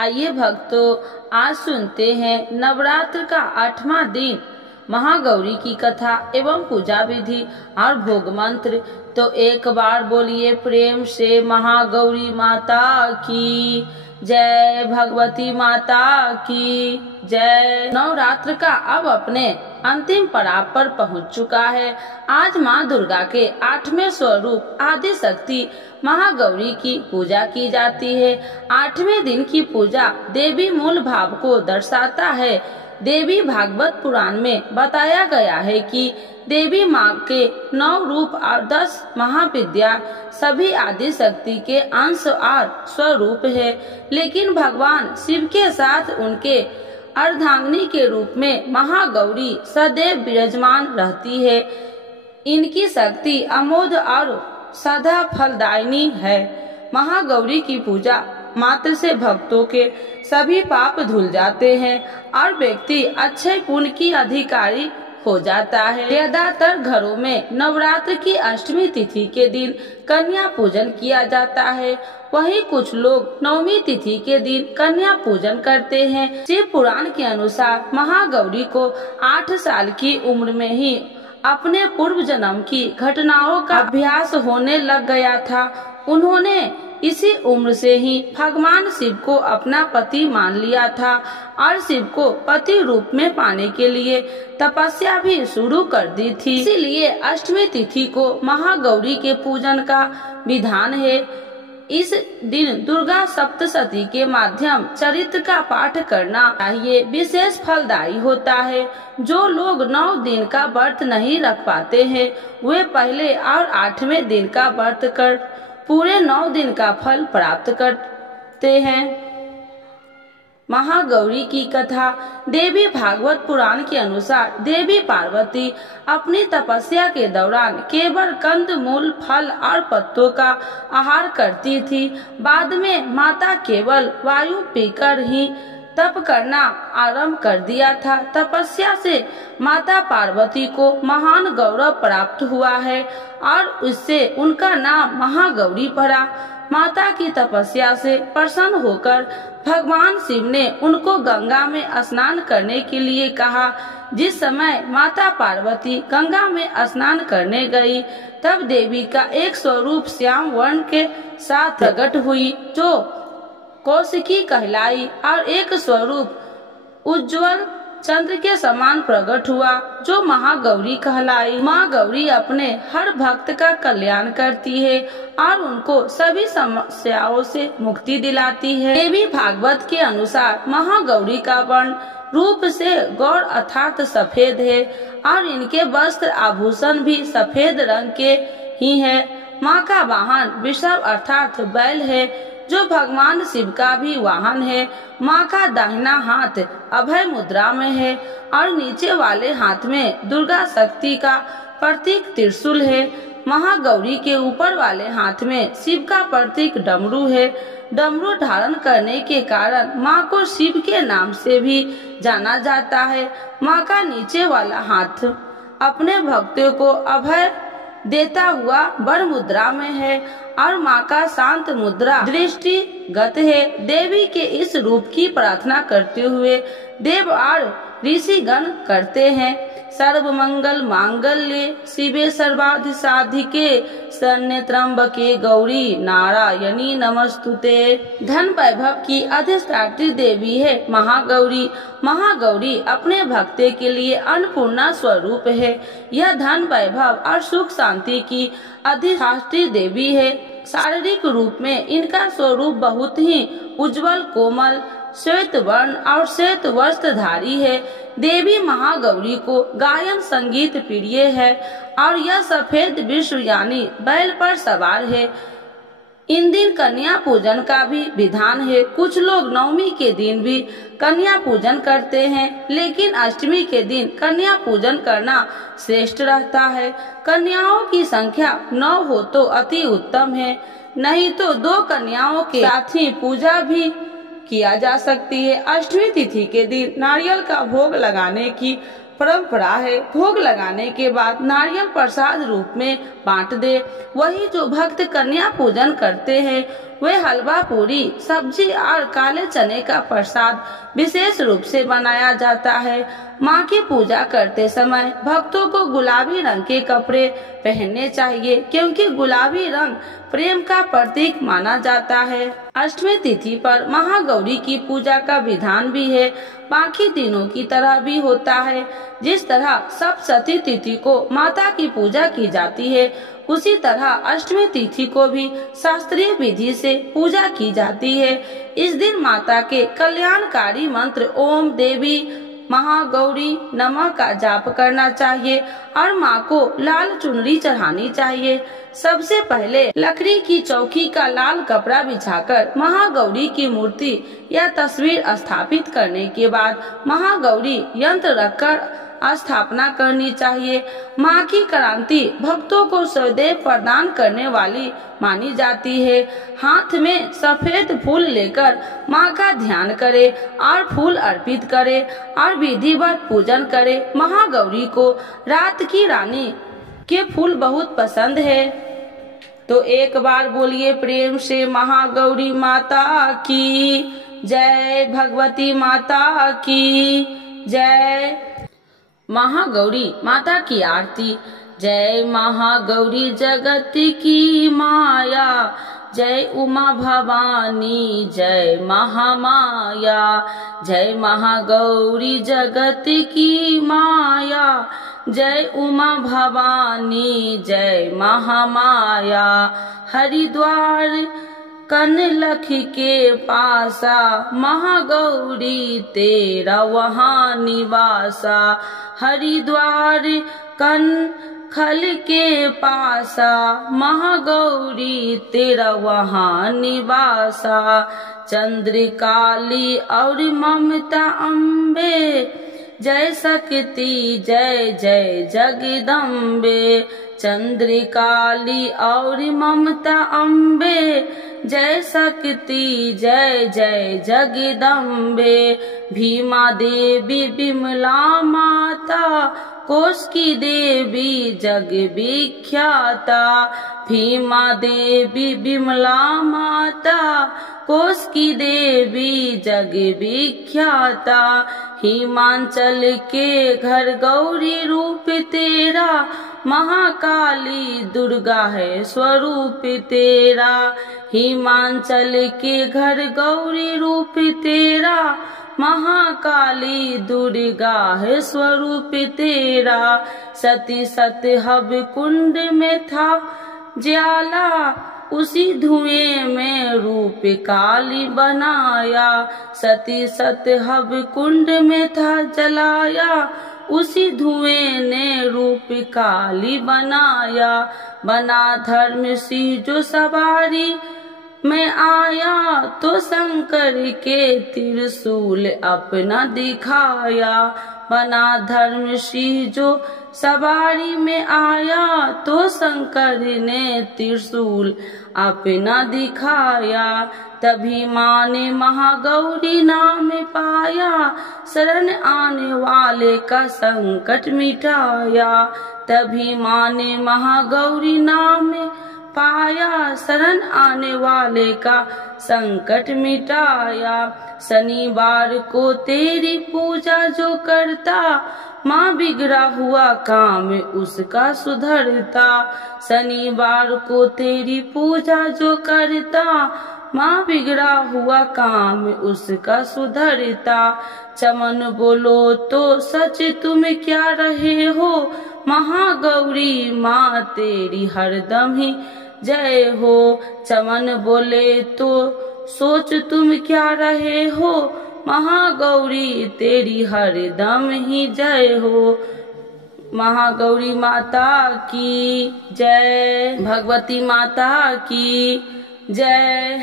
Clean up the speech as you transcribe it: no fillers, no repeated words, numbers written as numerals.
आइए भक्तों, आज सुनते हैं नवरात्र का 8वां दिन महागौरी की कथा एवं पूजा विधि और भोग मंत्र। तो एक बार बोलिए प्रेम से महागौरी माता की जय, भगवती माता की जय। नवरात्र का अब अपने अंतिम पड़ाव पर पहुंच चुका है। आज माँ दुर्गा के 8वें स्वरूप आदि शक्ति महागौरी की पूजा की जाती है। 8वें दिन की पूजा देवी मूल भाव को दर्शाता है। देवी भागवत पुराण में बताया गया है कि देवी माँ के 9 रूप और 10 महाविद्या सभी आदि शक्ति के अंश और स्वरूप है, लेकिन भगवान शिव के साथ उनके अर्धांगिनी के रूप में महागौरी सदैव विराजमान रहती है। इनकी शक्ति अमोघ और सदा फलदायिनी है। महागौरी की पूजा मात्र से भक्तों के सभी पाप धुल जाते हैं और व्यक्ति अच्छे पुण्य की अधिकारी हो जाता है। ज्यादातर घरों में नवरात्र की अष्टमी तिथि के दिन कन्या पूजन किया जाता है। वहीं कुछ लोग नवमी तिथि के दिन कन्या पूजन करते हैं। शिव पुराण के अनुसार महागौरी को 8 साल की उम्र में ही अपने पूर्व जन्म की घटनाओं का अभ्यास होने लग गया था। उन्होंने इसी उम्र से ही भगवान शिव को अपना पति मान लिया था और शिव को पति रूप में पाने के लिए तपस्या भी शुरू कर दी थी। इसीलिए अष्टमी तिथि को महागौरी के पूजन का विधान है। इस दिन दुर्गा सप्तशती के माध्यम चरित्र का पाठ करना चाहिए, विशेष फलदायी होता है। जो लोग 9 दिन का व्रत नहीं रख पाते हैं, वे पहले और 8वें दिन का व्रत कर पूरे 9 दिन का फल प्राप्त करते हैं। महागौरी की कथा देवी भागवत पुराण के अनुसार देवी पार्वती अपनी तपस्या के दौरान केवल कंद मूल फल और पत्तों का आहार करती थी। बाद में माता केवल वायु पीकर ही तप करना आरंभ कर दिया था। तपस्या से माता पार्वती को महान गौरव प्राप्त हुआ है और उससे उनका नाम महागौरी पड़ा। माता की तपस्या से प्रसन्न होकर भगवान शिव ने उनको गंगा में स्नान करने के लिए कहा। जिस समय माता पार्वती गंगा में स्नान करने गई, तब देवी का एक स्वरूप श्याम वर्ण के साथ प्रकट हुई, जो कौशिकी कहलाई, और एक स्वरूप उज्जवल चंद्र के समान प्रकट हुआ, जो महागौरी कहलाई। माँ गौरी अपने हर भक्त का कल्याण करती है और उनको सभी समस्याओं से मुक्ति दिलाती है। देवी भागवत के अनुसार महागौरी का वर्ण रूप से गौर अर्थात सफेद है और इनके वस्त्र आभूषण भी सफेद रंग के ही है। माँ का वाहन वृषभ अर्थात बैल है, जो भगवान शिव का भी वाहन है। माँ का दाहिना हाथ अभय मुद्रा में है और नीचे वाले हाथ में दुर्गा शक्ति का प्रतीक त्रिशूल है। महागौरी के ऊपर वाले हाथ में शिव का प्रतीक डमरू है। डमरू धारण करने के कारण माँ को शिव के नाम से भी जाना जाता है। माँ का नीचे वाला हाथ अपने भक्तों को अभय देता हुआ वर मुद्रा में है और माँ का शांत मुद्रा दृष्टिगत है। देवी के इस रूप की प्रार्थना करते हुए देव और ऋषिगण करते हैं, सर्व मंगल मांगल्ये शिवे सर्वार्थ साधिके शरण्ये त्र्यंबके गौरी नारायणी नमस्तुते। धन वैभव की अधिष्ठात्री देवी है महागौरी। महागौरी अपने भक्ते के लिए अन्नपूर्णा स्वरूप है। यह धन वैभव और सुख शांति की अधिष्ठात्री देवी है। शारीरिक रूप में इनका स्वरूप बहुत ही उज्जवल, कोमल, श्वेत वर्ण और श्वेत वस्त्रधारी है। देवी महागौरी को गायन संगीत प्रिय है और यह सफेद विश्व यानी बैल पर सवार है। इन दिन कन्या पूजन का भी विधान है। कुछ लोग नवमी के दिन भी कन्या पूजन करते हैं, लेकिन अष्टमी के दिन कन्या पूजन करना श्रेष्ठ रहता है। कन्याओं की संख्या 9 हो तो अति उत्तम है, नहीं तो 2 कन्याओं के साथ ही पूजा भी किया जा सकती है। अष्टमी तिथि के दिन नारियल का भोग लगाने की परंपरा है। भोग लगाने के बाद नारियल प्रसाद रूप में बांट दे। वही जो भक्त कन्या पूजन करते हैं वे हलवा पूरी सब्जी और काले चने का प्रसाद विशेष रूप से बनाया जाता है। माँ की पूजा करते समय भक्तों को गुलाबी रंग के कपड़े पहनने चाहिए, क्योंकि गुलाबी रंग प्रेम का प्रतीक माना जाता है। अष्टमी तिथि पर महागौरी की पूजा का विधान भी है, बाकी दिनों की तरह भी होता है। जिस तरह सप्तमी तिथि को माता की पूजा की जाती है, उसी तरह अष्टमी तिथि को भी शास्त्रीय विधि से पूजा की जाती है। इस दिन माता के कल्याणकारी मंत्र ओम देवी महागौरी नमः का जाप करना चाहिए और माँ को लाल चुनरी चढ़ानी चाहिए। सबसे पहले लकड़ी की चौकी का लाल कपड़ा बिछाकर महागौरी की मूर्ति या तस्वीर स्थापित करने के बाद महागौरी यंत्र रखकर स्थापना करनी चाहिए। माँ की क्रांति भक्तों को सदैव प्रदान करने वाली मानी जाती है। हाथ में सफेद फूल लेकर माँ का ध्यान करे और फूल अर्पित करे और विधिवत पूजन करे। महागौरी को रात की रानी के फूल बहुत पसंद है। तो एक बार बोलिए प्रेम से महागौरी माता की जय, भगवती माता की जय। महागौरी माता की आरती। जय महागौरी जगत की माया, जय उमा भवानी जय महामाया। जय महागौरी जगत की माया, जय उमा भवानी जय महामाया। हरिद्वार कनलख के पासा, महागौरी तेरा वहाँ निवासा। हरिद्वार कनखल के पासा, महागौरी तेरा वहाँ निवासा। चंद्रकाली और ममता अम्बे, जय शक्ति जय जय जगदम्बे। चंद्रकाली और ममता अम्बे, जय शक्ति जय जय जगदम्बे। भीमा देवी विमला माता, कोश की देवी जग विख्याता। भीमा देवी विमला माता, कोश की देवी जग विख्याता। हिमांचल के घर गौरी रूप तेरा, महाकाली दुर्गा है स्वरूप तेरा। हिमांचल के घर गौरी रूप तेरा, महाकाली दुर्गा है स्वरूप तेरा। सती सत हव कुंड में था ज्वाला, उसी धुएं में रूप काली बनाया। सती सत हव कुंड में था जलाया, उसी धुएं ने रूप काली बनाया। बना धर्म सिंह जो सवारी में आया, तो शंकर के त्रिशूल अपना दिखाया। बना धर्म सिंह जो सवारी में आया, तो शंकर ने त्रिशूल अपना दिखाया। तभी माँ ने महागौरी नाम पाया, शरण आने वाले का संकट मिटाया। तभी माँ ने महागौरी नाम पाया, शरण आने वाले का संकट मिटाया। शनिवार को तेरी पूजा जो करता, माँ बिगड़ा हुआ काम उसका सुधरता। शनिवार को तेरी पूजा जो करता, माँ बिगड़ा हुआ काम उसका सुधरता। चमन बोलो तो सच तुम क्या रहे हो, महागौरी माँ तेरी हरदम ही जय हो। चमन बोले तो सोच तुम क्या रहे हो, महागौरी तेरी हरदम ही जय हो। महागौरी माता की जय, भगवती माता की जय।